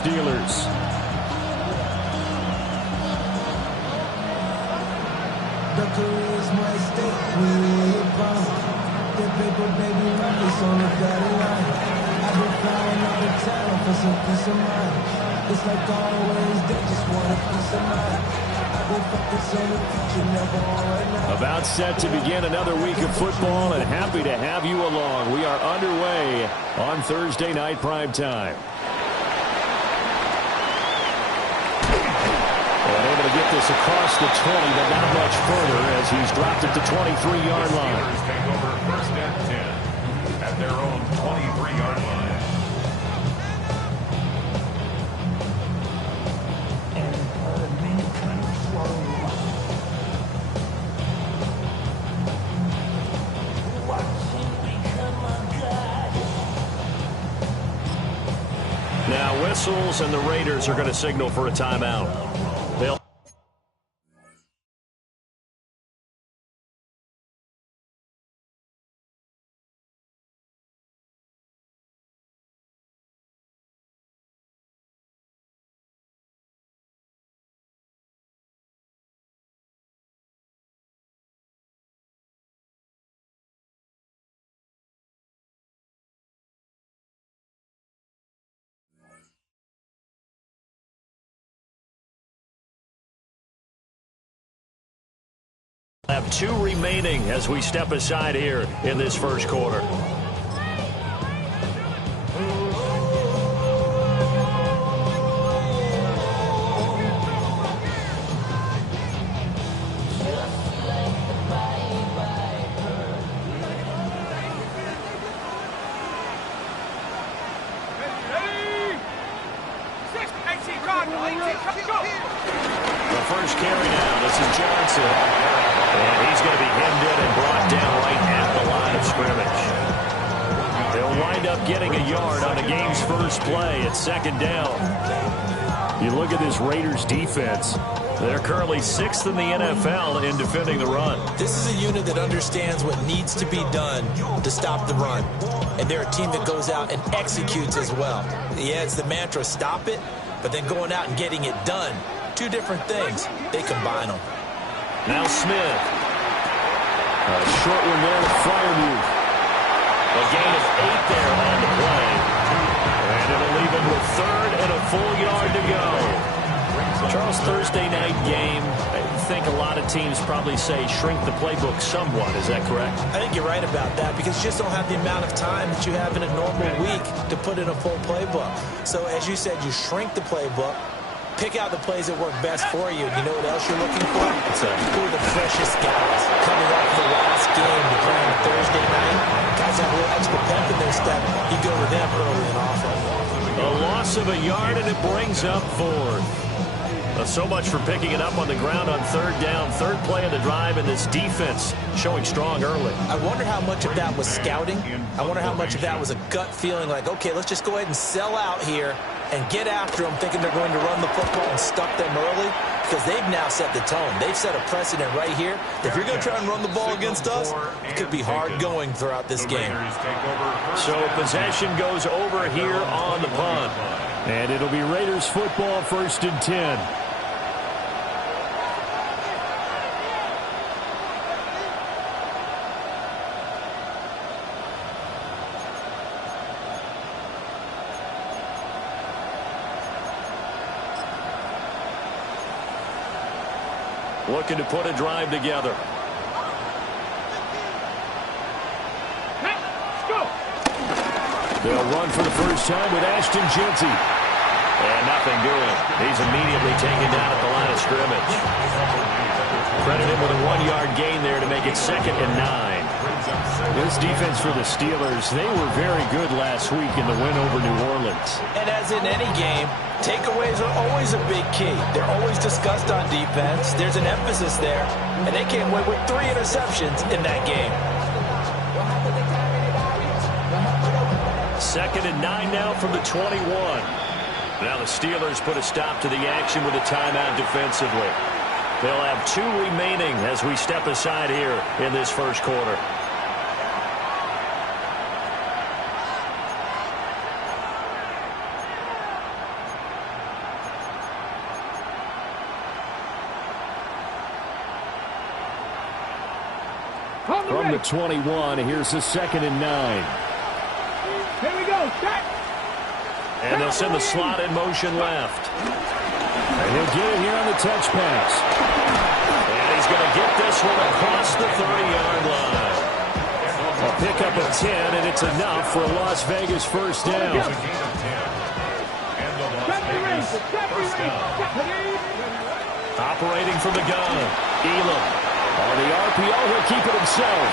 Steelers. The career's my stake, we bound. The paper, baby, it's on the dotted line. I've been flying out of town for some peace of mind. It's like always, they just want a piece of mind. I've been focused on the future, never on right now. About set to begin another week of football, and happy to have you along. We are underway on Thursday night prime time. Able to get this across the 20, but not much further as he's dropped at the 23-yard line. Steelers take over first and 10 at their own 23-yard line. Now whistles, and the Raiders are going to signal for a timeout. They'll have 2 remaining as we step aside here in this first quarter. The first carry now. This is Johnson. And he's going to be hemmed in and brought down right at the line of scrimmage. They'll wind up getting a yard on the game's first play at second down. You look at this Raiders defense. They're currently 6th in the NFL in defending the run. This is a unit that understands what needs to be done to stop the run. And they're a team that goes out and executes as well. Yeah, it's the mantra, stop it, but then going out and getting it done. 2 different things. They combine them. Now Smith. A short one there with Freiermuth. A gain of 8 there on the play. And it'll leave him with 3rd and a full yard to go. Charles, Thursday night game, I think a lot of teams probably say shrink the playbook somewhat. Is that correct? I think you're right about that because you just don't have the amount of time that you have in a normal week to put in a full playbook. So as you said, you shrink the playbook. Pick out the plays that work best for you. You know what else you're looking for? Who are the freshest guys coming off the last game to play on Thursday night? Guys have a little extra pep in their step. You go to them early and often. A loss of a yard, and it brings up 4th. So much for picking it up on the ground on 3rd down. 3rd play of the drive, and this defense showing strong early. I wonder how much of that was scouting. I wonder how much of that was a gut feeling like, okay, let's just go ahead and sell out here and get after them, thinking they're going to run the football and stuff them early, because they've now set the tone. They've set a precedent right here. If you're going to try and run the ball against us, it could be hard going throughout this game. So possession goes over here on the punt. And it'll be Raiders football, 1st and 10. Looking to put a drive together. They'll run for the first time with Ashton Jeanty. And nothing doing. He's immediately taken down at the line of scrimmage. Credit him with a 1-yard gain there to make it 2nd and 9. This defense for the Steelers, they were very good last week in the win over New Orleans. And as in any game, takeaways are always a big key. They're always discussed on defense. There's an emphasis there. And they came away with 3 interceptions in that game. 2nd and 9 now from the 21. Now the Steelers put a stop to the action with a timeout defensively. They'll have 2 remaining as we step aside here in this first quarter. From the 21, here's the 2nd and 9. Here we go. Set. And they'll send the slot in motion left. And he'll get it here on the touch pass. And he's going to get this one across the 30-yard line. A pickup of 10, and it's enough for a Las Vegas first down. Operating from the gun, Elam. On the RPO, he'll keep it himself.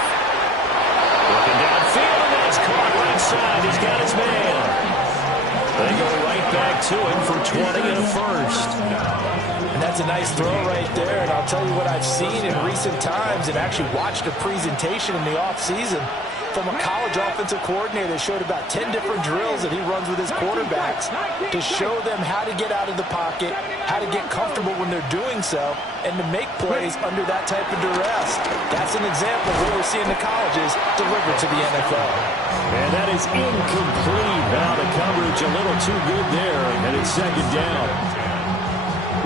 Looking downfield, and that's caught right side. He's got his man. They go right back to him for 20 and a first. And that's a nice throw right there. And I'll tell you what I've seen in recent times and actually watched a presentation in the offseason from a college offensive coordinator that showed about 10 different drills that he runs with his quarterbacks to show them how to get out of the pocket, how to get comfortable when they're doing so, and to make plays under that type of duress. That's an example of what we're seeing the colleges deliver to the NFL. And that is incomplete. Now the coverage a little too good there, and it's 2nd down.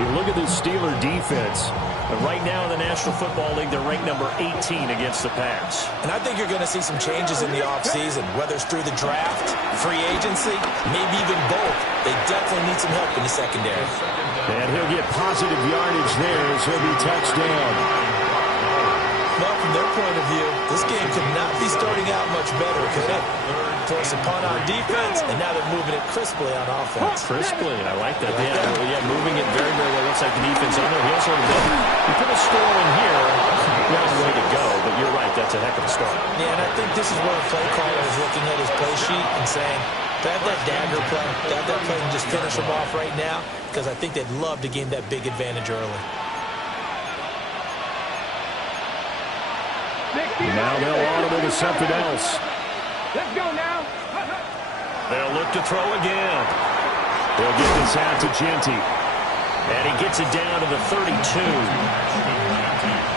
You look at this Steeler defense. But right now in the National Football League, they're ranked number 18 against the pass. And I think you're going to see some changes in the offseason, whether it's through the draft, free agency, maybe even both. They definitely need some help in the secondary. And he'll get positive yardage there as he'll be touched down. Well, from their point of view, this game could not be starting out much better, could it? Force a punt on defense, and now they're moving it crisply on offense. Crisply, I like that. Yeah, moving it very, very well. Looks like the defense on there. He also you put a score in here. One way to go, but you're right. That's a heck of a start. Yeah, and I think this is where the play caller is looking at his play sheet and saying, have that dagger play, have that play and just finish them off right now, because I think they'd love to gain that big advantage early. Now they'll audible to something else. Let's go now. They'll look to throw again. They'll get this out to Genty. And he gets it down to the 32.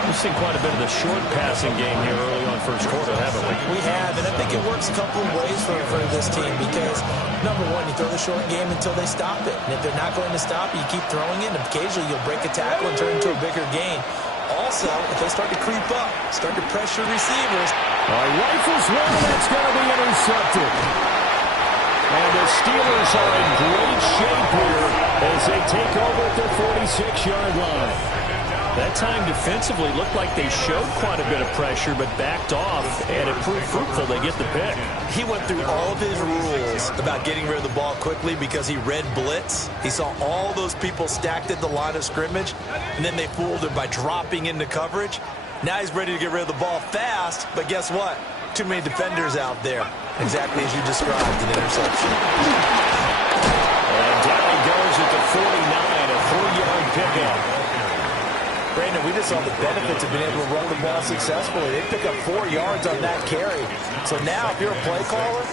We've seen quite a bit of the short passing game here early on first quarter, haven't we? We have, and I think it works a couple of ways for this team because, number one, you throw the short game until they stop it. And if they're not going to stop it, you keep throwing it, and occasionally you'll break a tackle and turn it into a bigger gain. Also, if they start to creep up, start to pressure receivers. Rifles one, that's going to be intercepted. And the Steelers are in great shape here as they take over at their 46-yard line. That time defensively looked like they showed quite a bit of pressure but backed off, and it proved fruitful. They get the pick. He went through all of his rules about getting rid of the ball quickly because he read blitz. He saw all those people stacked at the line of scrimmage, and then they fooled him by dropping into coverage. Now he's ready to get rid of the ball fast, but guess what? Too many defenders out there. Exactly as you described, an interception. And down he goes at the 49, a 3-yard pickup. Brandon, we just saw the benefits of being able to run the ball successfully. They pick up 4 yards on that carry. So now if you're a play caller,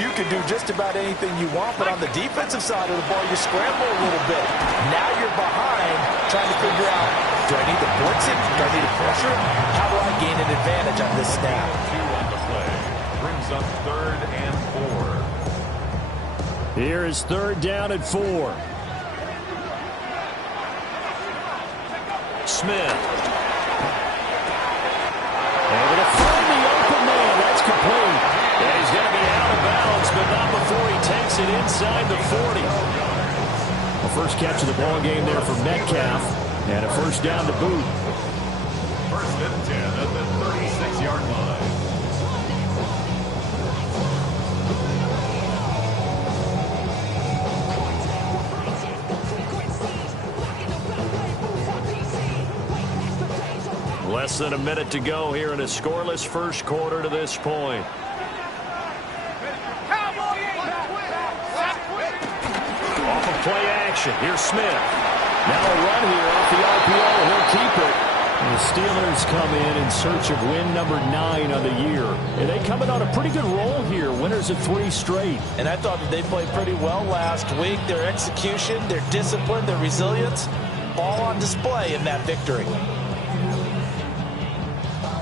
you can do just about anything you want, but on the defensive side of the ball, you scramble a little bit. Now you're behind trying to figure out, do I need to blitz it? Do I need to pressure it? How do I gain an advantage on this snap? 2 on the play. Brings up 3rd and 4. Here is 3rd down and 4. Smith. Able to find the open man. That's complete. And he's going to be out of bounds, but not before he takes it inside the 40. The first catch of the ball game there for Metcalf. And a first down to boot. 1st and 10 at the 36-yard line. Less than a minute to go here in a scoreless first quarter to this point. Off of play action. Here's Smith. Now a run here off the RPO. He'll keep it. And the Steelers come in search of win number 9 on the year. And they come in on a pretty good roll here. Winners of 3 straight. And I thought that they played pretty well last week. Their execution, their discipline, their resilience, all on display in that victory.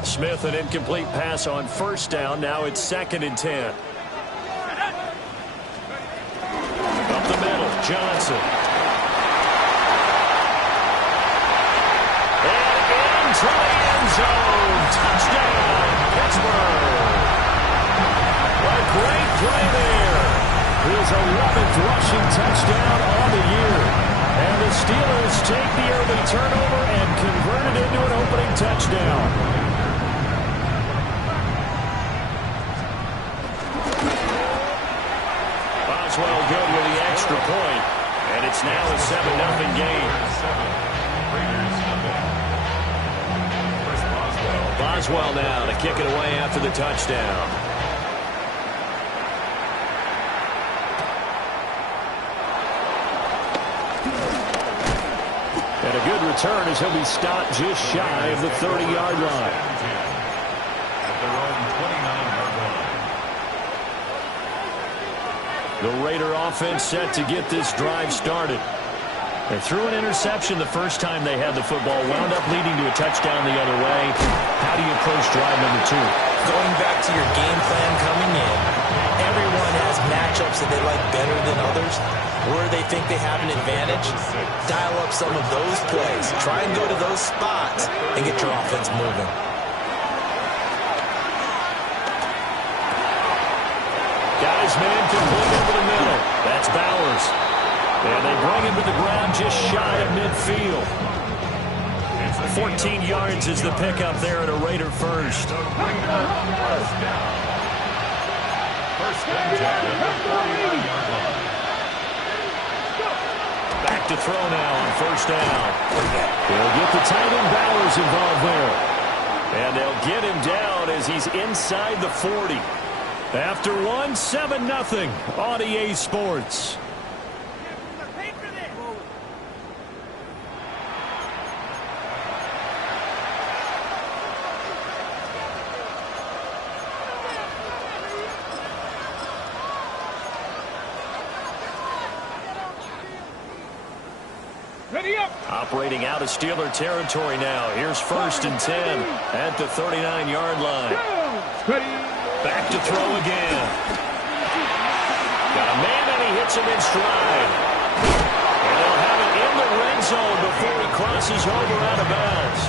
Smith, an incomplete pass on first down. Now it's 2nd and 10. Up the middle, Johnson. And into the end zone. Touchdown. Pittsburgh. A great play there. His 11th rushing touchdown on the year. And the Steelers take the early turnover and convert it into an opening touchdown. Boswell good with the extra point. And it's now a 7-0 game. Boswell now to kick it away after the touchdown. And a good return as he'll be stopped just shy of the 30-yard line. At their own 29-yard line. The Raider offense set to get this drive started. They threw an interception the first time they had the football, wound up leading to a touchdown the other way. How do you approach drive number 2? Going back to your game plan coming in, everyone has matchups that they like better than others, where they think they have an advantage. Dial up some of those plays. Try and go to those spots and get your offense moving. Got his man complete over the middle. That's Bowers. And they bring him to the ground just shy of midfield. 14 yards is the pickup there at a Raider first. First down. First and 10 at the 30-yard line. Back to throw now on first down. They'll get the tight end Bowers involved there. And they'll get him down as he's inside the 40. After one, 7-0 on EA Sports. Ready up. Operating out of Steeler territory now. Here's first and 10 at the 39-yard line. Ready. Back to throw again. Got a man and he hits him in stride. And they'll have it in the red zone before he crosses over out of bounds.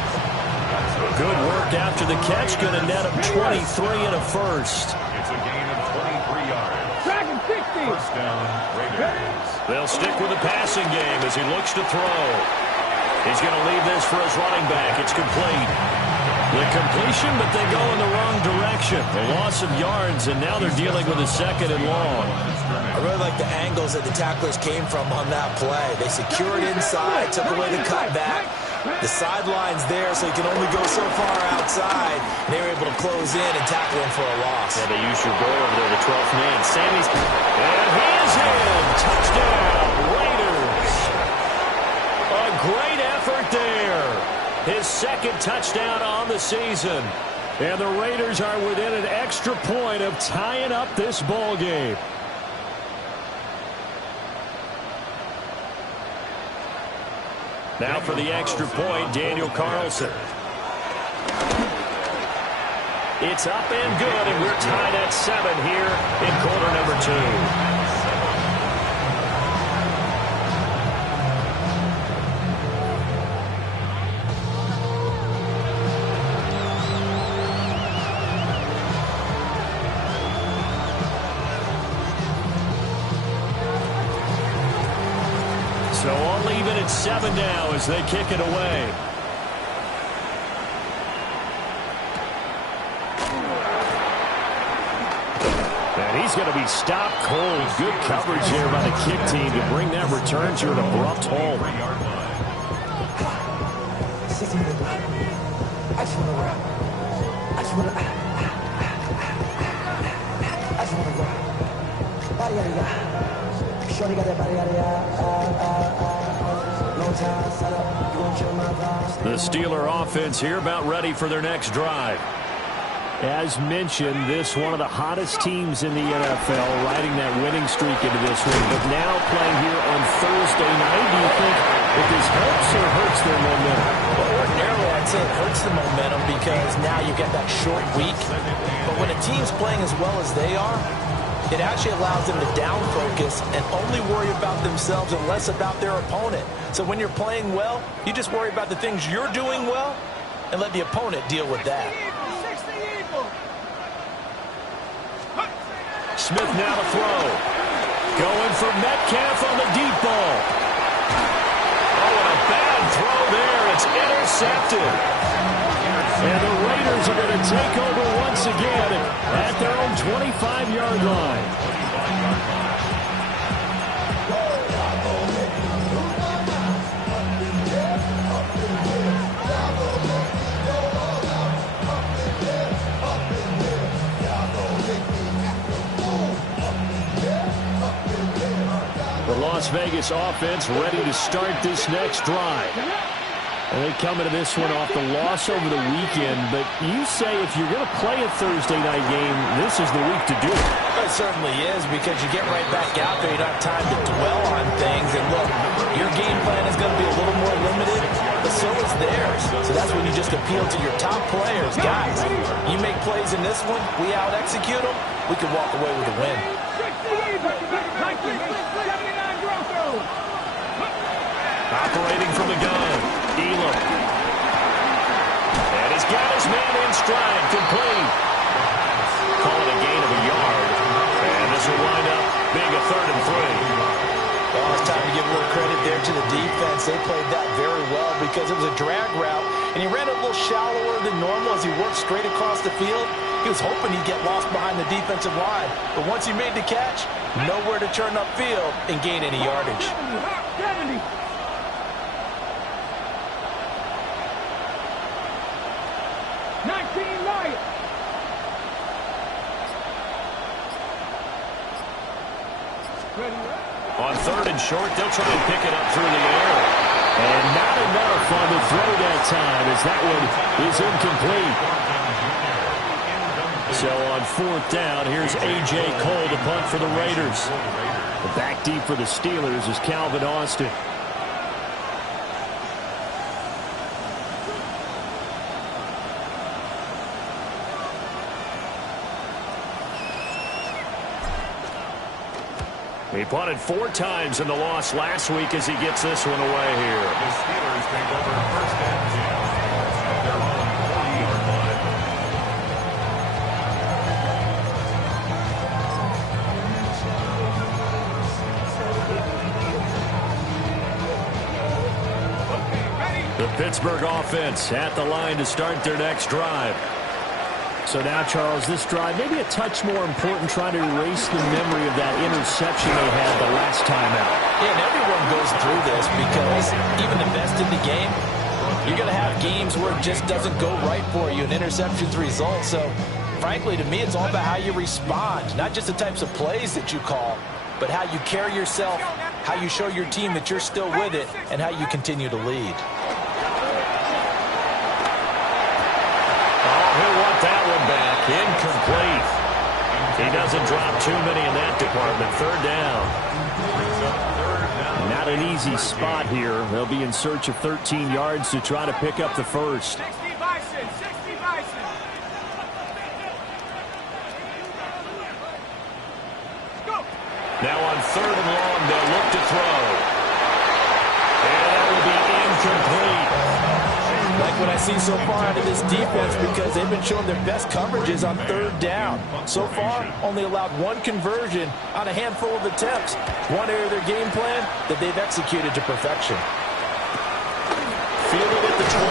Good work after the catch. Going to net him 23 and a first. It's a gain of 23 yards. Dragon 60. First down, Raiders. They'll stick with the passing game as he looks to throw. He's going to leave this for his running back. It's complete. The completion, but they go in the wrong direction. The loss of yards, and now they're dealing with a second and long. I really like the angles that the tacklers came from on that play. They secured inside, took away the cutback. The sideline's there, so he can only go so far outside. They were able to close in and tackle him for a loss. Yeah, they used your goal over there, the 12th man. Sammy's, and he is in. Touchdown, Raiders. A great effort there. His second touchdown on the season. And the Raiders are within an extra point of tying up this ball game. Now for the extra point, Daniel Carlson. It's up and good, and we're tied at 7 here in quarter number 2. So all even at 7 now as they kick it away. And he's going to be stopped cold. Good coverage here by the kick team to bring that return to an abrupt halt. I just want to run. I just want to run. Shorty got that body, The Steeler offense here about ready for their next drive. As mentioned, this one of the hottest teams in the NFL, riding that winning streak into this one, but now playing here on Thursday night. Do you think that this helps or hurts their momentum? Well, ordinarily, I'd say it hurts the momentum because now you get that short week. But when a team's playing as well as they are, it actually allows them to down focus and only worry about themselves and less about their opponent. So when you're playing well, you just worry about the things you're doing well and let the opponent deal with that. Smith now to throw. Going for Metcalf on the deep ball. Oh, and a bad throw there. It's intercepted. And the Raiders are going to take over once again at their own 25-yard line. The Las Vegas offense ready to start this next drive. And they come into this one off the loss over the weekend, but you say if you're going to play a Thursday night game, this is the week to do it. It certainly is, because you get right back out there. You don't have time to dwell on things. And look, your game plan is going to be a little more limited, but so is theirs. So that's when you just appeal to your top players. Guys, you make plays in this one, we out-execute them, we can walk away with a win. Operating from the gun, Elam. And he's got his man in stride, complete. Call it a gain of a yard. And this will wind up being a 3rd and 3. Well, it's time to give a little credit there to the defense. They played that very well because it was a drag route, and he ran it a little shallower than normal as he worked straight across the field. He was hoping he'd get lost behind the defensive line, but once he made the catch, nowhere to turn upfield and gain any yardage. 70. On 3rd and short, they'll try and pick it up through the air. And not enough on the throw that time, as that one is incomplete. So on 4th down, here's A.J. Cole to punt for the Raiders. The back deep for the Steelers is Calvin Austin. He punted 4 times in the loss last week as he gets this one away here. The Steelers take over 1st and 10 at their own 40-yard line. The Pittsburgh offense at the line to start their next drive. So now, Charles, this drive maybe a touch more important, trying to erase the memory of that interception they had the last time out. Yeah, and everyone goes through this because even the best in the game, you're going to have games where it just doesn't go right for you, and interceptions result. So, frankly, to me, it's all about how you respond, not just the types of plays that you call, but how you carry yourself, how you show your team that you're still with it, and how you continue to lead. He'll want that one back. Incomplete. He doesn't drop too many in that department. 3rd down. Not an easy spot here. They'll be in search of 13 yards to try to pick up the first. 60 Bison, 60 Bison. Go. Now on 3rd and long, they'll look to throw. And that will be incomplete. Like what I see so far out of this defense, because they've been showing their best coverages on 3rd down. So far, only allowed 1 conversion on a handful of attempts. One area of their game plan that they've executed to perfection. Fielded at the 20.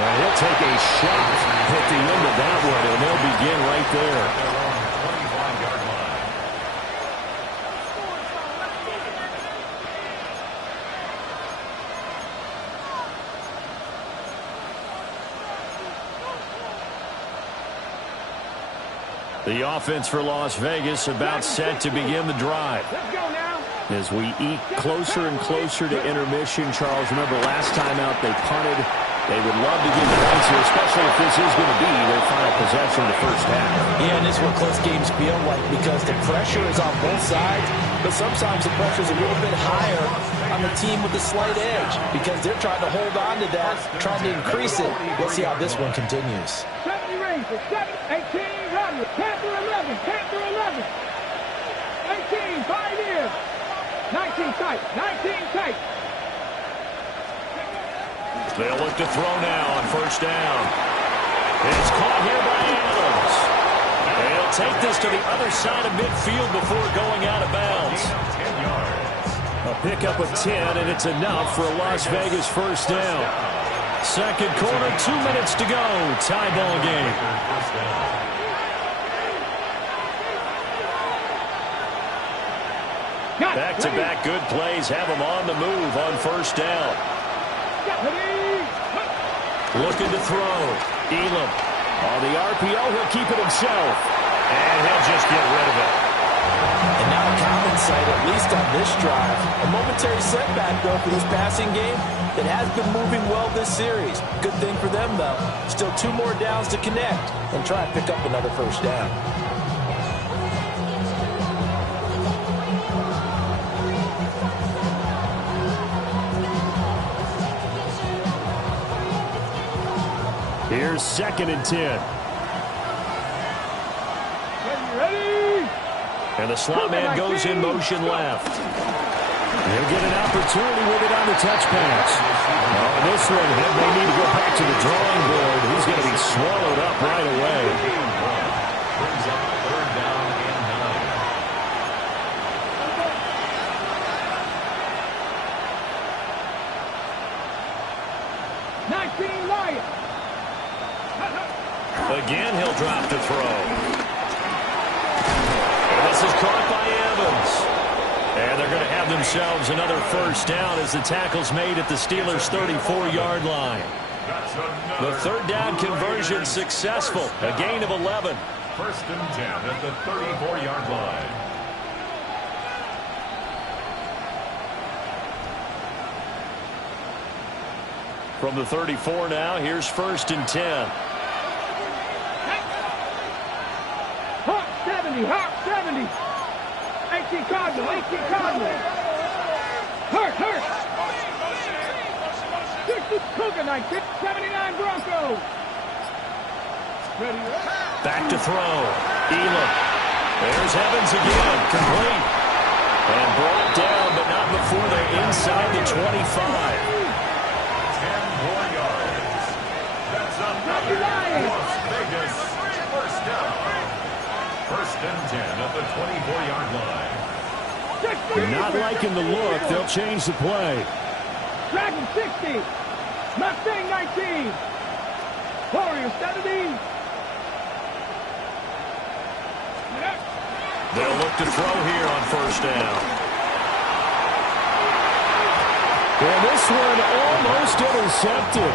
Now he'll take a shot at the end of that one, and they'll begin right there. The offense for Las Vegas about set to begin the drive. Let's go now. As we eke closer and closer to intermission, Charles, remember last time out they punted. They would love to get points here, especially if this is going to be their final possession of the first half. Yeah, and this is what close games feel like, because the pressure is on both sides, but sometimes the pressure is a little bit higher on the team with the slight edge, because they're trying to hold on to that, trying to increase it. Let's see how this one continues. 70 Rangers, 18 Rebels, Panther 11, Panther 11. 18, Pioneers. 19 tight, 19 tight. They'll look to throw now on 1st down. It's caught here by Adams. They'll take this to the other side of midfield before going out of bounds. 10 yards. A pickup of 10, and it's enough for a Las Vegas first down. Second quarter, 2 minutes to go. Tie ball game. Back-to-back good plays have them on the move on first down. Looking to throw. Elam. On the RPO, he'll keep it himself. And he'll just get rid of it. And now a common sight, at least on this drive. A momentary setback, though, for this passing game that has been moving well this series. Good thing for them, though. Still 2 more downs to connect and try and pick up another first down. Here's 2nd and 10. Ready? And the slot man goes in motion left. He'll get an opportunity with it on the touch pass. On this one, he may need to go back to the drawing board. He's going to be swallowed up right away. Brings up 3rd down and 19 Lions. Again, he'll drop to throw. And this is caught by Evans. And they're going to have themselves another first down as the tackle's made at the Steelers' 34-yard line. The 3rd down conversion successful. A gain of 11. 1st and 10 at the 34-yard line. From the 34 now, here's 1st and 10. Hawk 70, Hawk 70. 18 Cardinal, 18 Cardinal. Hurt. 60 Cougar 19, 79 Broncos. Ready? Back to throw. Elam. There's Evans again. Complete. And brought down, but not before they're inside the 25. 10 more yards. That's another Las Vegas first down. 1st and 10 at the 24-yard line. Not liking the look. They'll change the play. Dragon 60. Mustang 19. Warrior 70. They'll look to throw here on first down. And this one almost intercepted.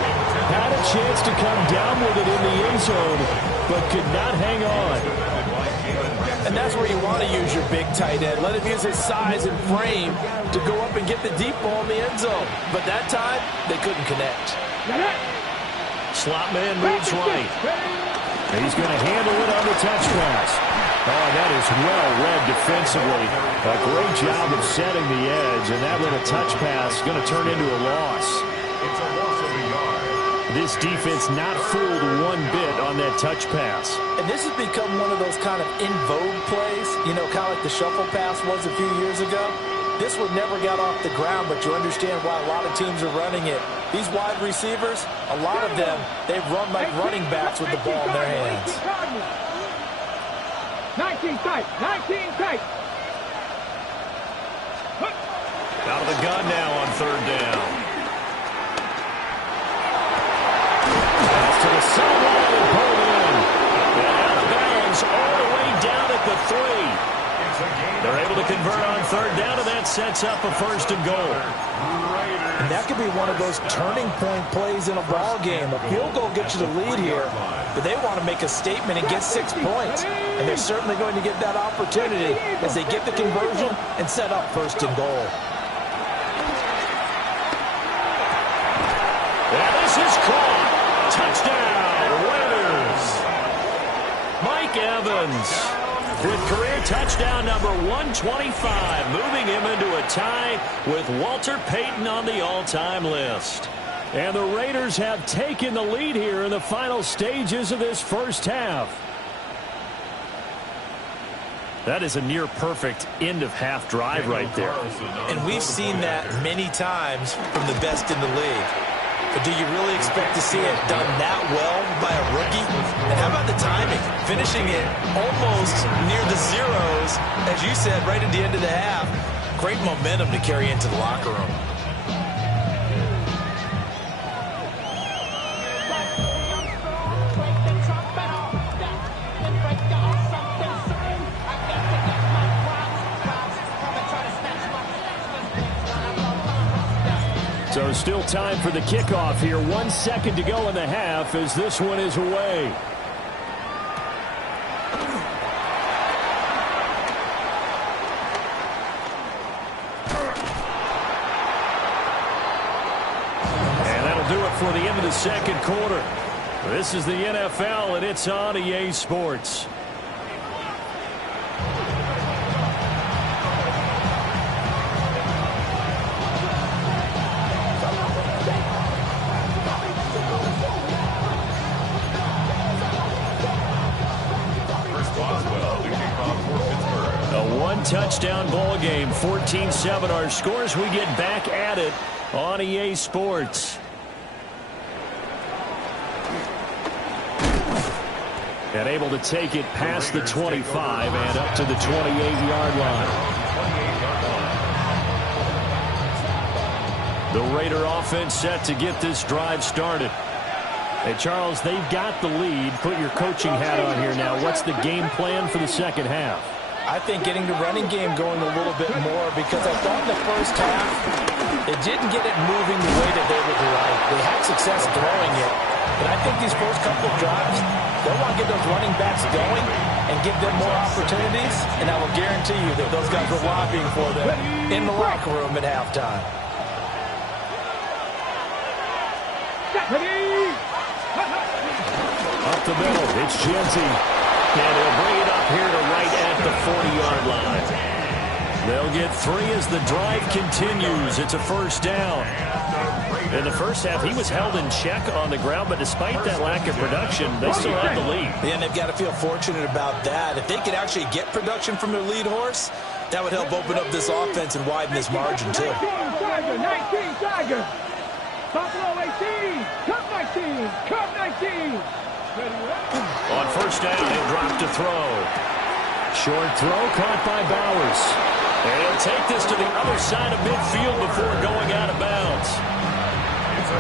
Had a chance to come down with it in the end zone, but could not hang on. And that's where you want to use your big tight end. Let him use his size and frame to go up and get the deep ball in the end zone. But that time, they couldn't connect. Slot man moves right. And he's going to handle it on the touch pass. Oh, that is well read defensively. A great job of setting the edge, and that little touch pass is going to turn into a loss. It's a loss of a yard. This defense not fooled one bit on that touch pass. And this has become one of those kind of in vogue plays, you know, kind of like the shuffle pass was a few years ago. This one never got off the ground, but you understand why a lot of teams are running it. These wide receivers, a lot of them, they've run like running backs with the ball in their hands. 19 tight, 19 tight. Out of the gun now on 3rd down. Pass to the sideline and pulled in. And out of bounds all the way down at the 3. They're able to convert on 3rd down, and that sets up a 1st and goal. And that could be one of those turning point plays in a ball game. A field goal gets you the lead here, but they want to make a statement and get 6 points. And they're certainly going to get that opportunity as they get the conversion and set up 1st and goal. And this is caught. Touchdown, Raiders. Mike Evans with career touchdown number 125, moving him into a tie with Walter Payton on the all-time list. And the Raiders have taken the lead here in the final stages of this first half. That is a near-perfect end-of-half drive right there. And we've seen that many times from the best in the league. But do you really expect to see it done that well by a rookie? And how about the timing? Finishing it almost near the zeros, as you said, right at the end of the half. Great momentum to carry into the locker room. So still time for the kickoff here. 1 second to go in the half as this one is away. And that'll do it for the end of the second quarter. This is the NFL, and it's on EA Sports. Touchdown ball game, 14-7 our scores. We get back at it on EA Sports. And able to take it past the 25 and up to the 28-yard line. The Raider offense set to get this drive started. Hey, Charles, they've got the lead. Put your coaching hat on here now. What's the game plan for the second half? I think getting the running game going a little bit more, because I thought in the first half it didn't get it moving the way that they would like. They had success throwing it, but I think these first couple of drives, they'll want to get those running backs going and give them more opportunities, and I will guarantee you that those guys were lobbying for them in the locker room at halftime. Up the middle, it's Genty. And he'll bring it up here to right at the 40-yard line. They'll get 3 as the drive continues. It's a first down. In the first half, he was held in check on the ground, but despite that lack of production, they still have the lead. And they've got to feel fortunate about that. If they could actually get production from their lead horse, that would help open up this offense and widen this margin, too. 19 Tigers. Buffalo 18. Cup 19. Cup 19. On first down, he'll drop to throw. Short throw caught by Bowers. And he'll take this to the other side of midfield before going out of bounds.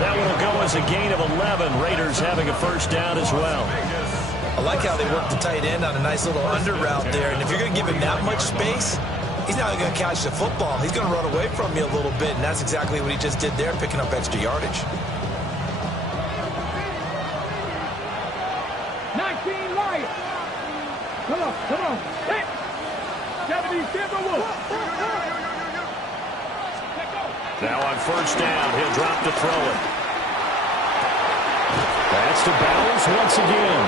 That one will go as a gain of 11. Raiders having a first down as well. I like how they work the tight end on a nice little under route there. And if you're going to give him that much space, he's not going to catch the football. He's going to run away from you a little bit, and that's exactly what he just did there, picking up extra yardage. 19 Lions. Come on. Hit. 70 Timberwolves. Now on first down, he'll drop to throw it. That's to Bowers once again.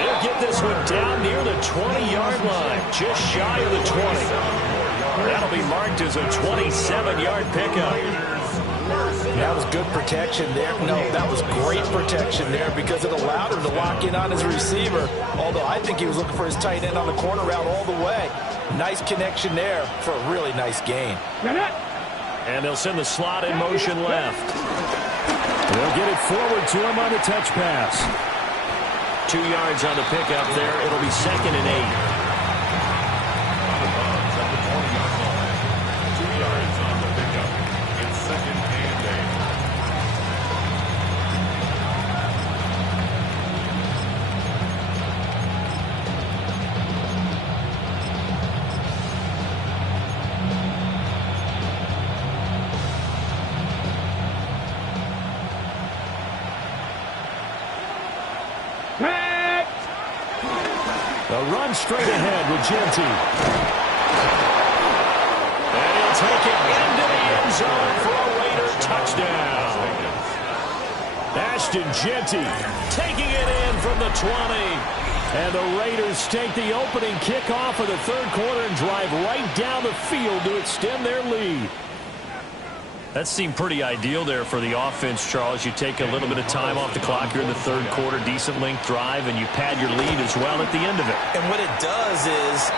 He'll get this one down near the 20-yard line, just shy of the 20. That'll be marked as a 27-yard pickup. That was good protection there. No, that was great protection there because it allowed him to lock in on his receiver, although I think he was looking for his tight end on the corner route all the way. Nice connection there for a really nice gain. And they'll send the slot in motion left. They'll get it forward to him on the touch pass. 2 yards on the pickup there. It'll be 2nd and 8. Run straight ahead with Genty. And he'll take it into the end zone for a Raider touchdown. Ashton Genty taking it in from the 20. And the Raiders take the opening kickoff of the third quarter and drive right down the field to extend their lead. That seemed pretty ideal there for the offense, Charles. You take a little bit of time off the clock here in the third quarter, decent length drive, and you pad your lead as well at the end of it. And what it does is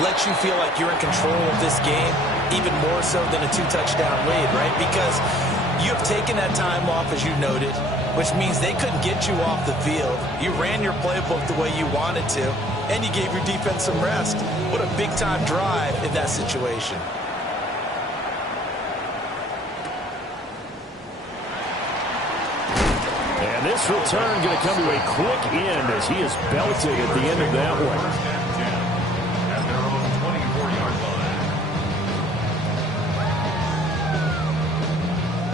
let you feel like you're in control of this game, even more so than a 2-touchdown lead, right? Because You have taken that time off, as you noted, which means they couldn't get you off the field. You ran your playbook the way you wanted to, and you gave your defense some rest. What a big-time drive in that situation. And this return going to come to a quick end as he is belted at the end of that one. At their own 24-yard line.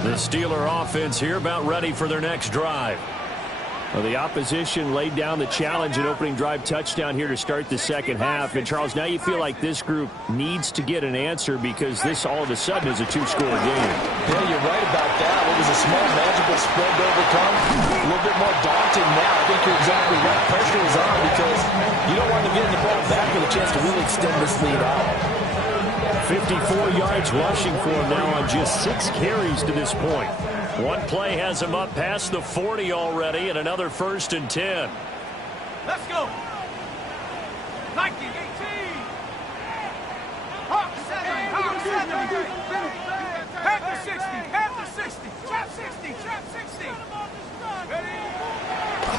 The Steeler offense here about ready for their next drive. Well, the opposition laid down the challenge and opening drive touchdown here to start the second half. And, Charles, now you feel like this group needs to get an answer because this all of a sudden is a two-score game. Yeah, you're right about that. It was a small, manageable spread to overcome. A little bit more daunting now. I think you're exactly right. Pressure is on because you don't want to get the ball back with a chance to really extend this lead out. 54 yards rushing for him now on just 6 carries to this point. One play has him up past the 40 already, and another 1st and 10. Let's go. Nike, 18. Hawk 7. Hawk 7. Panther 60. Panther 60. Trap 60. Trap 60. Ready?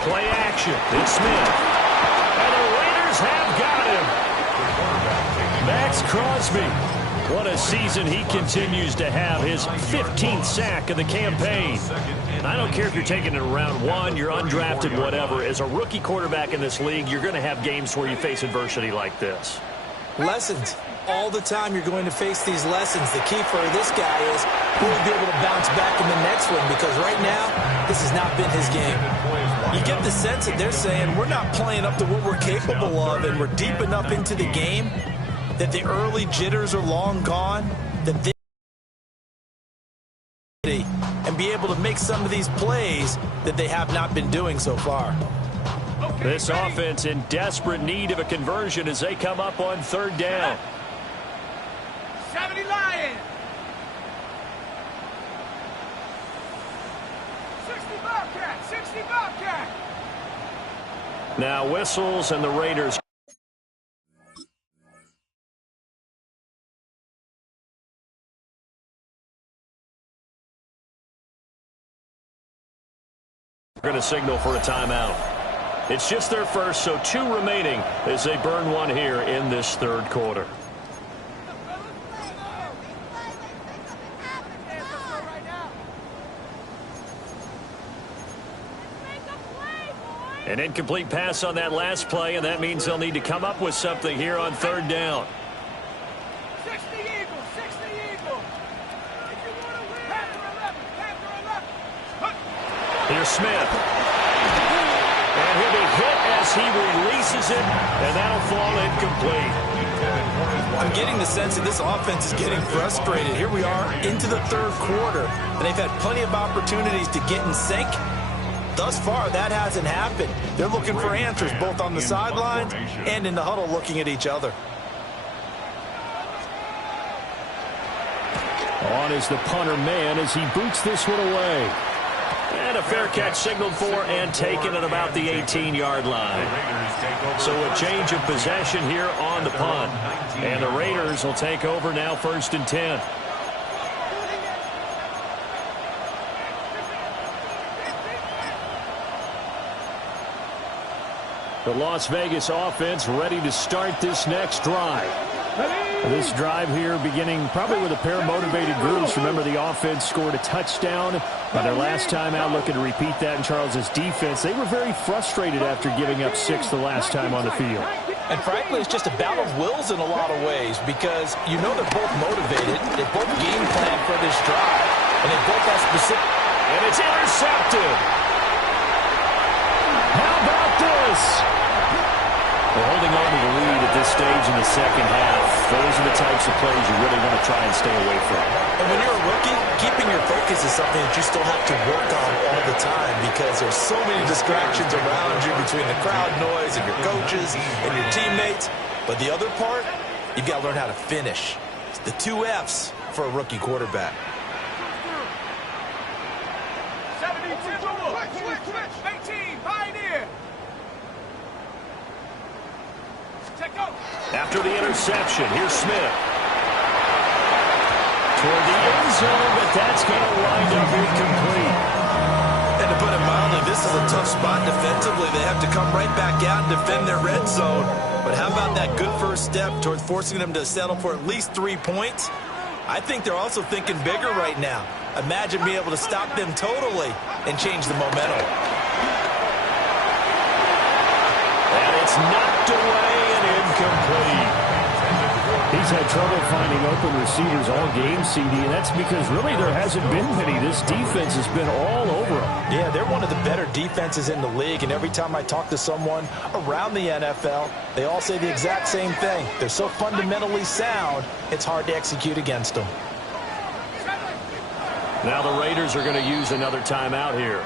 Play action. It's Smith. And the Raiders have got him. Max Crosby. What a season he continues to have. His 15th sack of the campaign. And I don't care if you're taking it in round 1, you're undrafted, whatever. As a rookie quarterback in this league, you're going to have games where you face adversity like this. Lessons. All the time you're going to face these lessons. The key for this guy is will he be able to bounce back in the next one, because right now, this has not been his game. You get the sense that they're saying we're not playing up to what we're capable of, and we're deep enough into the game that the early jitters are long gone, that they and be able to make some of these plays that they have not been doing so far. This offense in desperate need of a conversion as they come up on 3rd down. 70 Lions. 60 Bobcat. 60 Bobcat. Now whistles and the Raiders are going to signal for a timeout. It's just their first, so 2 remaining as they burn one here in this 3rd quarter. An incomplete pass on that last play, and that means they'll need to come up with something here on 3rd down. 60 Eagles. 60 Eagles. If you want to win. Panther 11. Panther 11. Here's Smith. And he'll be hit as he releases it, and that'll fall incomplete. I'm getting the sense that this offense is getting frustrated. Here we are into the 3rd quarter, and they've had plenty of opportunities to get in sync. Thus far, that hasn't happened. They're looking for answers both on the sidelines and in the huddle looking at each other. On is the punter man as he boots this one away. And a fair catch signaled for and taken at about the 18-yard line. So a change of possession here on the punt. And the Raiders will take over now 1st and 10. The Las Vegas offense ready to start this next drive. This drive here beginning probably with a pair of motivated groups. Remember, the offense scored a touchdown by their last time out, looking to repeat that in Charles's defense. They were very frustrated after giving up 6 the last time on the field. And frankly, it's just a battle of wills in a lot of ways, because you know they're both motivated. They both game plan for this drive, and they both have specific. And it's intercepted. How about this? They're holding on to the lead at this stage in the second half. Those are the types of plays you really want to try and stay away from. And when you're a rookie, keeping your focus is something that you still have to work on all the time, because there's so many distractions around you between the crowd noise and your coaches and your teammates. But the other part, you've got to learn how to finish. It's the 2 F's for a rookie quarterback. 72. 18. Pioneer. After the interception, here's Smith. Toward the end zone, but that's going to wind up still a tough spot defensively. They have to come right back out and defend their red zone. But how about that good first step towards forcing them to settle for at least 3 points? I think they're also thinking bigger right now. Imagine being able to stop them totally and change the momentum. And it's knocked away and incomplete. He's had trouble finding open receivers all game, CD, and that's because really there hasn't been many. This defense has been all over him. Yeah, they're one of the better defenses in the league, and every time I talk to someone around the NFL, they all say the exact same thing. They're so fundamentally sound, it's hard to execute against them. Now the Raiders are going to use another timeout here.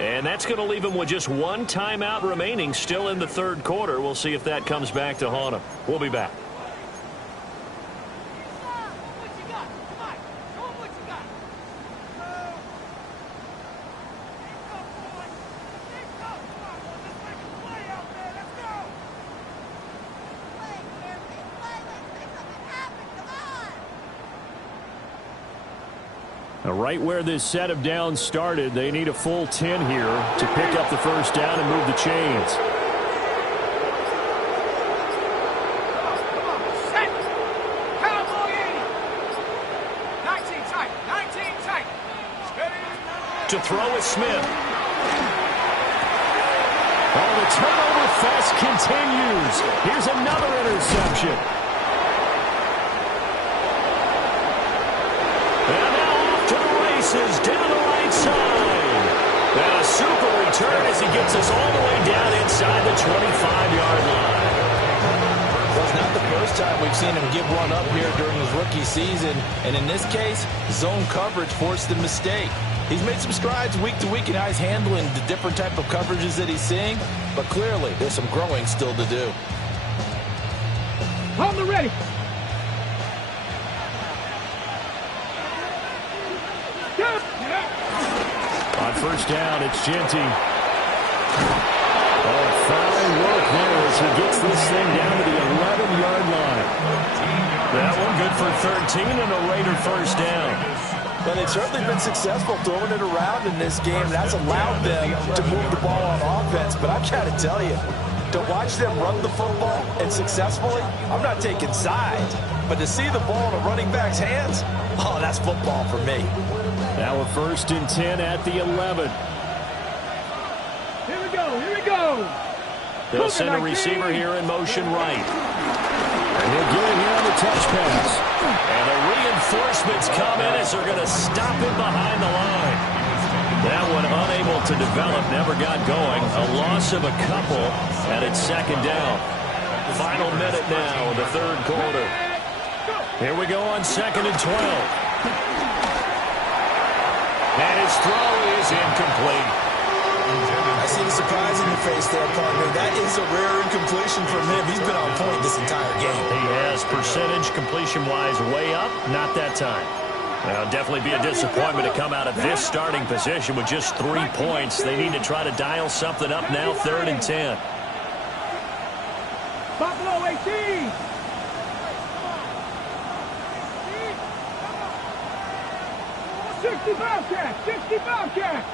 And that's going to leave them with just one timeout remaining still in the third quarter. We'll see if that comes back to haunt them. We'll be back. Right where this set of downs started, they need a full 10 here to pick up the first down and move the chains. Set. Cowboy 80. 19 tight. 19 tight. Steady. To throw is Smith. Oh, the turnover fest continues. Here's another interception. Is down the right side. And a super return as he gets us all the way down inside the 25-yard line. Well, it's not the first time we've seen him give one up here during his rookie season. And in this case, zone coverage forced the mistake. He's made some strides week to week in how he's handling the different type of coverages that he's seeing. But clearly, there's some growing still to do. On the ready. On first down, it's Genty. Oh, fine work there as he gets this thing down to the 11-yard line. That one good for 13 and a Raider first down. But they've certainly been successful throwing it around in this game. That's allowed them to move the ball on offense. But I've got to tell you, to watch them run the football and successfully, I'm not taking sides. But to see the ball in a running back's hands, oh, that's football for me. Now a first and 10 at the 11. Here we go. Here we go. They'll send a receiver here in motion right. And he'll get it here on the touch pass. And the reinforcements come in as they're going to stop him behind the line. That one unable to develop, never got going. A loss of a couple, and it's second down. Final minute now of the third quarter. Here we go on 2nd and 12. And his throw is incomplete. I see the surprise in your face there, partner. That is a rare incompletion from him. He's been on point this entire game. He has percentage completion-wise way up, not that time. Well, definitely be a disappointment to come out of this starting position with just 3 points. They need to try to dial something up now, 3rd and 10. Buffalo 18. $60 Bobcat.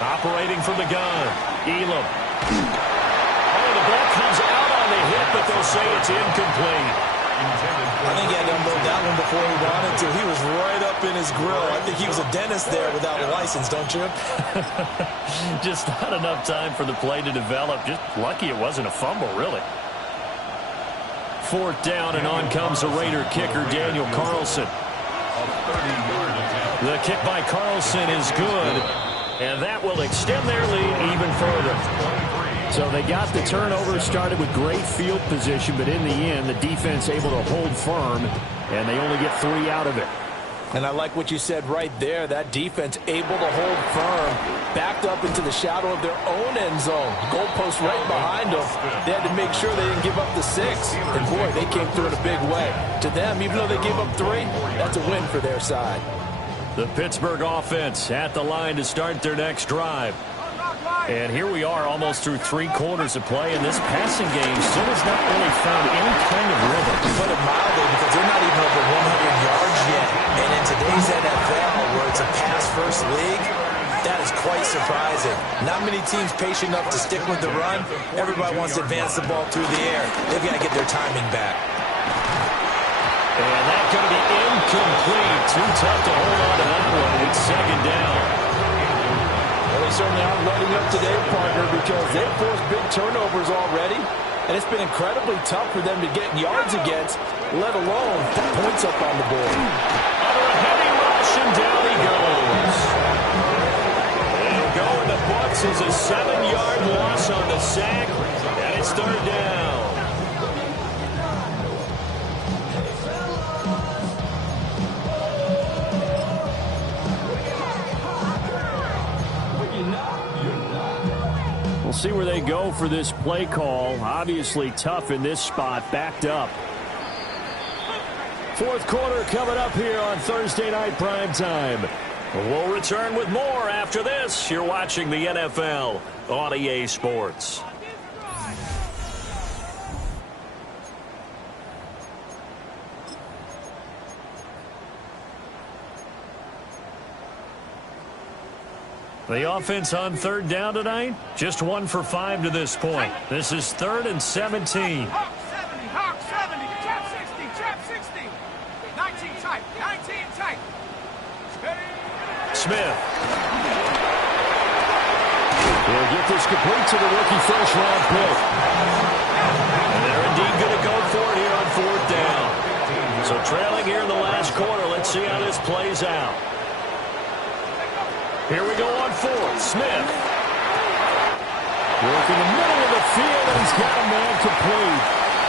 Operating from the gun, Elam. Oh, the ball comes out on the hit, but they'll say it's incomplete. I think he had to unload that one before he wanted to. He was right up in his grill. I think he was a dentist there without a license, don't you? Just not enough time for the play to develop. Just lucky it wasn't a fumble, really. 4th down, and on comes the Raider kicker, Daniel Carlson. The kick by Carlson is good, and that will extend their lead even further. So they got the turnover, started with great field position, but in the end, the defense able to hold firm, and they only get 3 out of it. And I like what you said right there. That defense able to hold firm, backed up into the shadow of their own end zone. Goalpost right behind them. They had to make sure they didn't give up the 6. And, boy, they came through in a big way. To them, even though they gave up 3, that's a win for their side. The Pittsburgh offense at the line to start their next drive. And here we are almost through 3 quarters of play, and this passing game still has not really found any kind of rhythm. To put it mildly, because they're not even over 100 yards yet. And in today's NFL, where it's a pass-first league, That is quite surprising. Not many teams patient enough to stick with the run. Everybody wants to advance the ball through the air. They've got to get their timing back. And that's going to be incomplete. Too tough to hold on to that one. It's second down. Well, they certainly aren't letting up today, partner, because they've forced big turnovers already. And it's been incredibly tough for them to get yards against, let alone put points up on the board. Under a heavy rush, and down he goes. It'll go in the books as a 7-yard loss on the sack, and it's third down. We'll see where they go for this play call. Obviously tough in this spot, backed up. Fourth quarter coming up here on Thursday Night Primetime. We'll return with more after this. You're watching the NFL on EA Sports. The offense on third down tonight, just 1 for 5 to this point. This is 3rd and 17. Hawk 70, Hawk 70, trap 60, trap 60. 19 tight, 19 tight. Smith. He'll get this complete to the rookie first-round pick. And they're indeed going to go for it here on 4th down. So trailing here in the last quarter. Let's see how this plays out. Here we go on 4th. Smith. Work in the middle of the field, and he's got a man complete.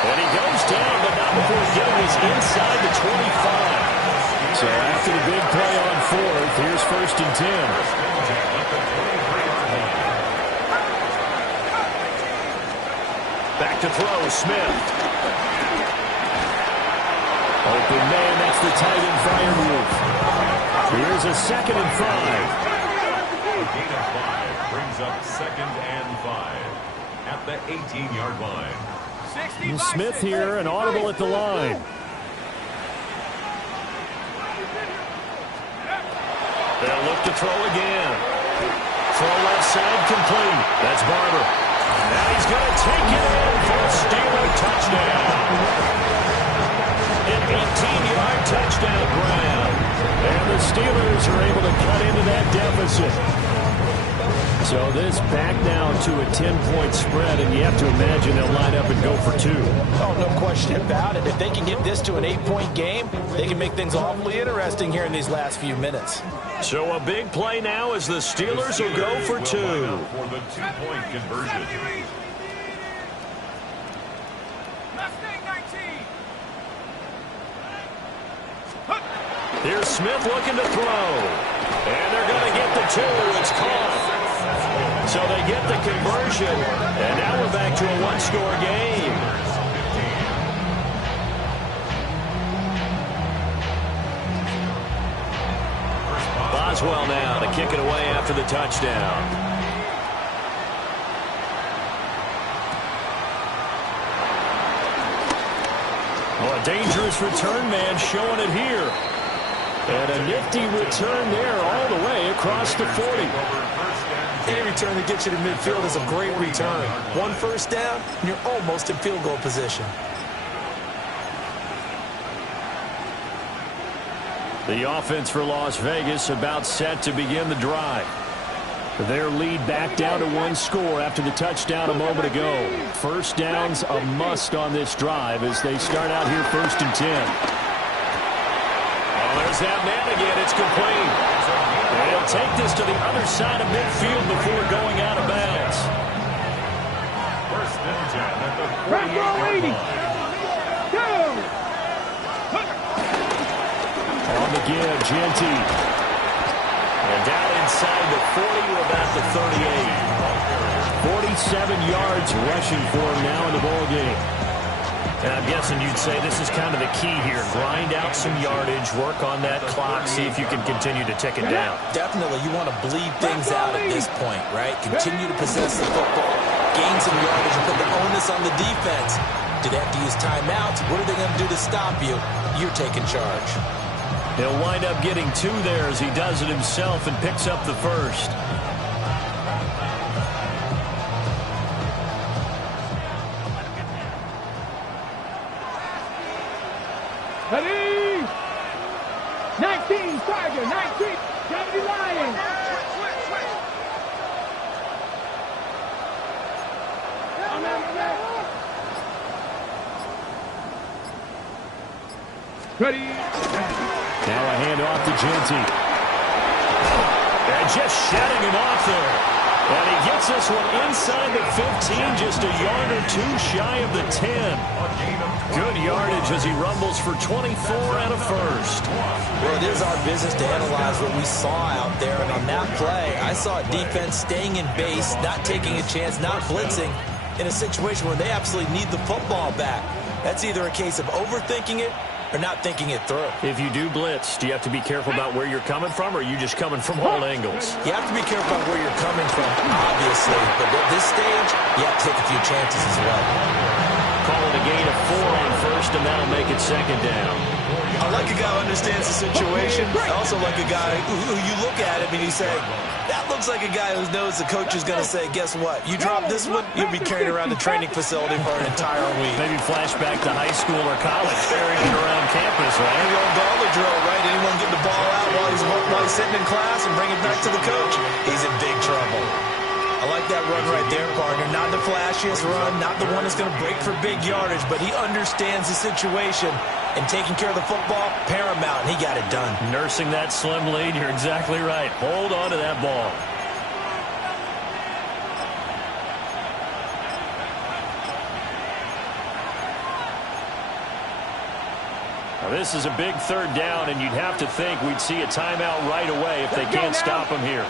And he goes down, but not before getting us inside the 25. So after the big play on 4th, here's 1st and 10. Back to throw, Smith. Open man, that's the tight end fire move. Here's a 2nd and 5. Gain of 5 brings up 2nd and 5 at the 18-yard line. Smith here, an audible at the line. They'll look to throw again. Throw left side complete. That's Barber. And he's going to take it in for a Steeler touchdown. An 18-yard touchdown grab. And the Steelers are able to cut into that deficit. So this back now to a 10-point spread, and you have to imagine they'll line up and go for 2. Oh, no question about it. If they can get this to an 8-point game, they can make things awfully interesting here in these last few minutes. So a big play now as the Steelers will go for 2. For the 2-point conversion. Mustang 19. Here's Smith looking to throw. And they're going to get the 2. It's caught. So they get the conversion. And now we're back to a 1-score game. Boswell now to kick it away after the touchdown. Oh, a dangerous return man showing it here. And a nifty return there all the way across the 40. Any return that gets you to midfield is a great return. 1 first down, and you're almost in field goal position. The offense for Las Vegas about set to begin the drive. Their lead back down to 1 score after the touchdown a moment ago. First down's a must on this drive as they start out here 1st and 10. Oh, there's that man again. It's complete. And he'll take this to the other side of midfield before going out of bounds. 1st and 10 at the Back row 80. 2. On the give, Jeanty. And down inside the 40 to about the 38. 47 yards rushing for him now in the ball game. And I'm guessing you'd say this is kind of the key here. Grind out some yardage, work on that clock, see if you can continue to tick it down. Definitely, you want to bleed things out at this point, right? Continue to possess the football, gain some yardage, and put the onus on the defense. Do they have to use timeouts? What are they going to do to stop you? You're taking charge. He'll wind up getting 2 there as he does it himself and picks up the first. Ready? 19, Tiger, 19, 70 Lions. Ready? Now a handoff to Jeanty. And just shedding him off there. And he gets this one inside the 15, just a yard or 2 shy of the 10. Good yardage as he rumbles for 24 and a first. Well, it is our business to analyze what we saw out there. And on that play, I saw a defense staying in base, not taking a chance, not blitzing in a situation where they absolutely need the football back. That's either a case of overthinking it or not thinking it through. If you do blitz, do you have to be careful about where you're coming from, or are you just coming from all angles? You have to be careful about where you're coming from, obviously. But at this stage, you have to take a few chances as well. Call it a gain of 4 on first, and that'll make it second down. I like a guy who understands the situation. I also like a guy who you look at him and you say, that looks like a guy who knows the coach is going to say, guess what? You drop this one, you'll be carried around the training facility for an entire week. Maybe flashback to high school or college, carrying it around campus, right? The old gauntlet drill, right? Anyone get the ball out while he's sitting in class and bring it back to the coach? He's in big trouble. I like that run right there, partner. Not the flashiest run, not the one that's going to break for big yardage, but he understands the situation, and taking care of the football, paramount, and he got it done. Nursing that slim lead, you're exactly right. Hold on to that ball. Now, this is a big third down, and you'd have to think we'd see a timeout right away if they can't stop him here.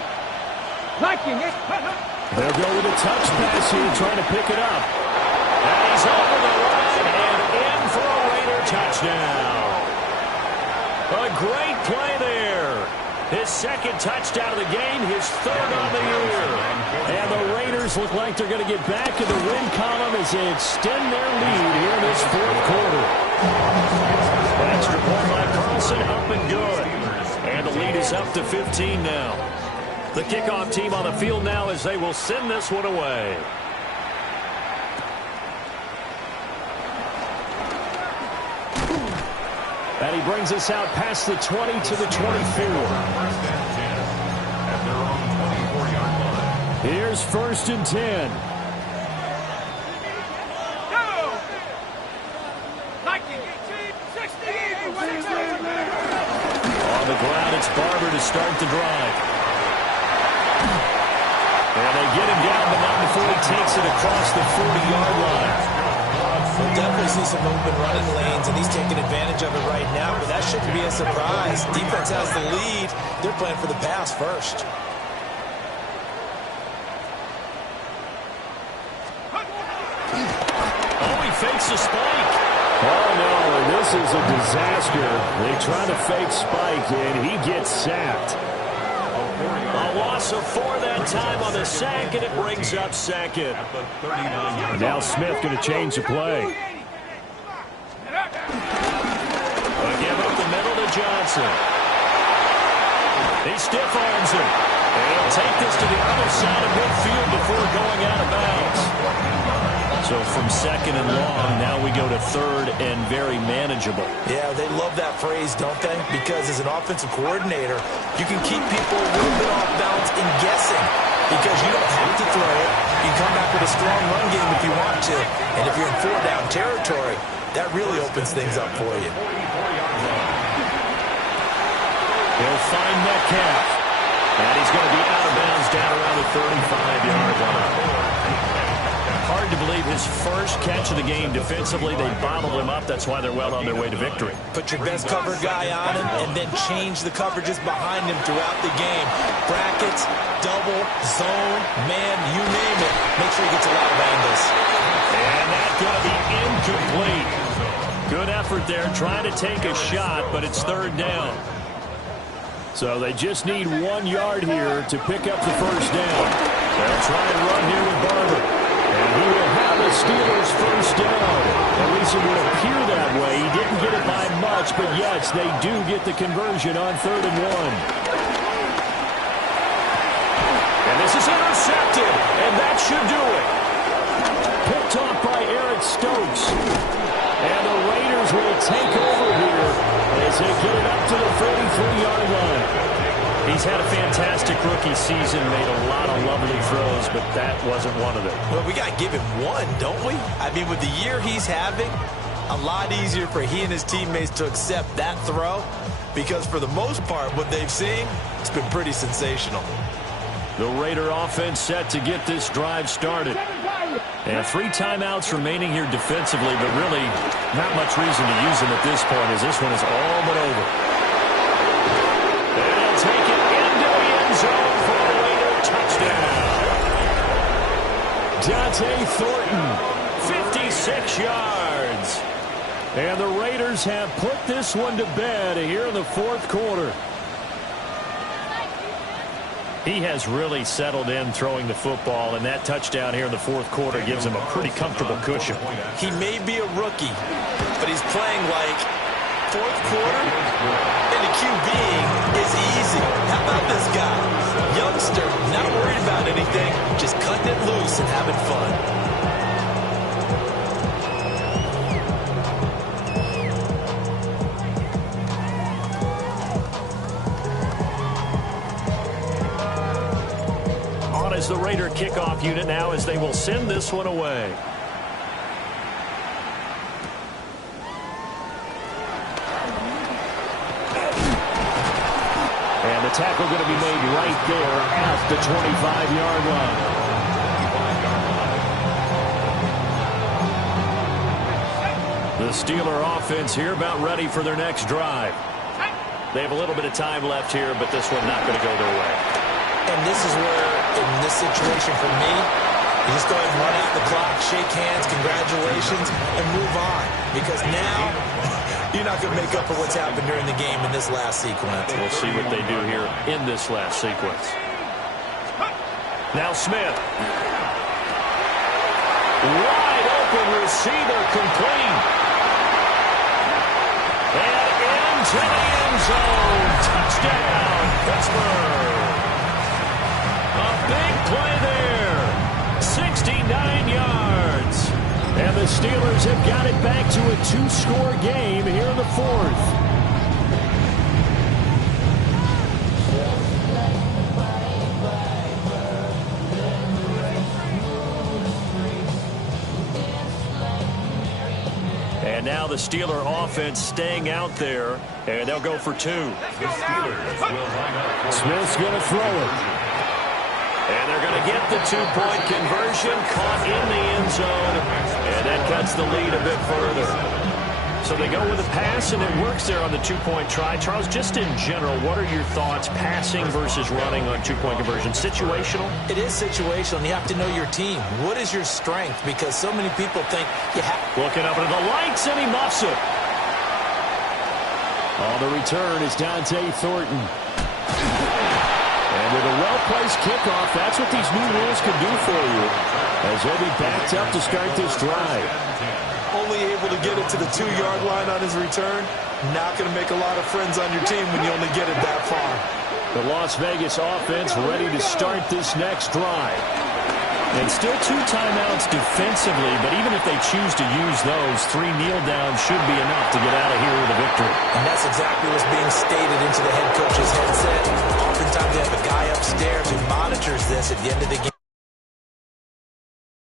They'll go with a touch pass here, trying to pick it up. And he's over the line and in for a Raider touchdown. A great play there. His second touchdown of the game, his third on the year. And the Raiders look like they're going to get back in the win column as they extend their lead here in this fourth quarter. Extra point by Carlson, up and good. And the lead is up to 15 now. The kickoff team on the field now as they will send this one away. And he brings us out past the 20 to the 24. Here's 1st and 10. On the ground, it's Barber to start the drive. And they get him down, but not before he takes it across the 40-yard line. We'll definitely see some movement running lanes, and he's taking advantage of it right now, but that shouldn't be a surprise. Defense has the lead. They're playing for the pass first. Oh, he fakes a spike. Oh, no, and this is a disaster. They try to fake spike, and he gets sacked. A loss of 4 that time on the sack, and it brings up second. Now Smith going to change the play. Give up the middle to Johnson. He stiff arms him. And he'll take this to the other side of midfield before going out of bounds. So from second and long, now we go to third and very manageable. Yeah, they love that phrase, don't they? Because as an offensive coordinator, you can keep people a little bit off balance in guessing because you don't have to throw it. You come back with a strong run game if you want to. And if you're in 4-down territory, that really opens things up for you. He'll find Metcalf. And he's going to be out of bounds down around the 35-yard line. Hard to believe his first catch of the game defensively. They bottled him up. That's why they're well on their way to victory. Put your best cover guy on him and then change the coverages behind him throughout the game. Brackets, double, zone, man, you name it. Make sure he gets a lot of angles. And that's going to be incomplete. Good effort there trying to take a shot, but it's third down. So they just need 1 yard here to pick up the first down. They'll try and run here with Barber. And he will have the Steelers first down. At least it would appear that way. He didn't get it by much, but yes, they do get the conversion on 3rd and 1. And this is intercepted, and that should do it. Picked off by Eric Stokes. And the Raiders will take over here as they get it up to the 43-yard line. He's had a fantastic rookie season, made a lot of lovely throws, but that wasn't one of them. Well, we got to give him one, don't we? I mean, with the year he's having, a lot easier for he and his teammates to accept that throw because for the most part, what they've seen, it's been pretty sensational. The Raider offense set to get this drive started. And 3 timeouts remaining here defensively, but really not much reason to use them at this point as this one is all but over. And he'll take it into the end zone for a Raider touchdown. Dante Thornton, 56 yards. And the Raiders have put this one to bed here in the 4th quarter. He has really settled in throwing the football, and that touchdown here in the 4th quarter gives him a pretty comfortable cushion. He may be a rookie, but he's playing like 4th quarter, and the QBing is easy. How about this guy? Youngster, not worried about anything, just cutting it loose and having fun. Is the Raider kickoff unit now as they will send this one away. And the tackle going to be made right there at the 25-yard line. The Steeler offense here about ready for their next drive. They have a little bit of time left here, but this one not going to go their way. And this is where, in this situation for me, you just go ahead and run out the clock, shake hands, congratulations, and move on. Because now, you're not going to make up for what's happened during the game in this last sequence. We'll see what they do here in this last sequence. Now Smith. Wide open receiver complete. And into the end zone. Touchdown, Pittsburgh. A big play there. 69 yards. And the Steelers have got it back to a 2-score game here in the 4th. And now the Steeler offense staying out there. And they'll go for 2. The Steelers will line up. Smith's going to throw it. And they're going to get the 2-point conversion, caught in the end zone, and that cuts the lead a bit further. So they go with a pass, and it works there on the 2-point try. Charles, just in general, what are your thoughts passing versus running on 2-point conversion? Situational? It is situational, and you have to know your team. What is your strength? Because so many people think you have... Looking up into the lights, and he muffs it. On the return is Dante Thornton. And with a well-placed kickoff, that's what these new rules can do for you, as they'll be backed up to start this drive. Only able to get it to the 2-yard line on his return. Not going to make a lot of friends on your team when you only get it that far. The Las Vegas offense ready to start this next drive. And still 2 timeouts defensively, but even if they choose to use those, 3 kneel downs should be enough to get out of here with a victory. And that's exactly what's being stated into the head coach's headset. Oftentimes they have a guy upstairs who monitors this at the end of the game.